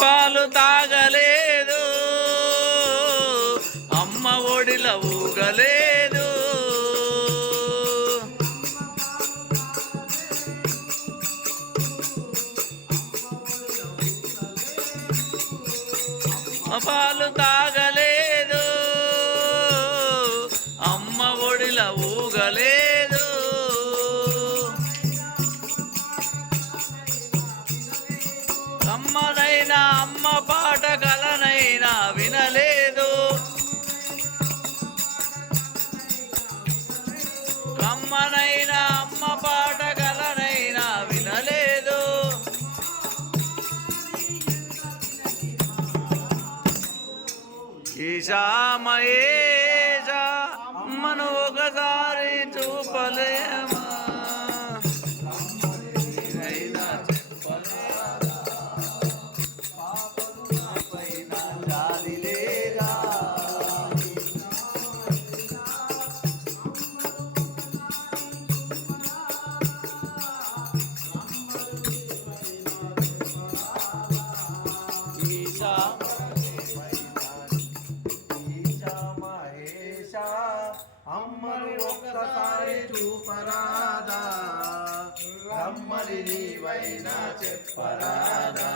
పాలు తాగలేదు, అమ్మ ఒడిల ఊగలేదు. పాలు తాగలేదు, అమ్మ ఒడిల ఊగలేదు. కమ్మనైనా అమ్మ పాట కలనైనా వినలేదు. కమ్మనైనా అమ్మ పాట కలనైనా వినలేదు. ఈశా మహేశా అమ్మను ఒకసారి చూపలేమా? అమ్మను ఒక్కసారి చూపరాదా, రమ్మని నీవైనా చెప్పరాదా?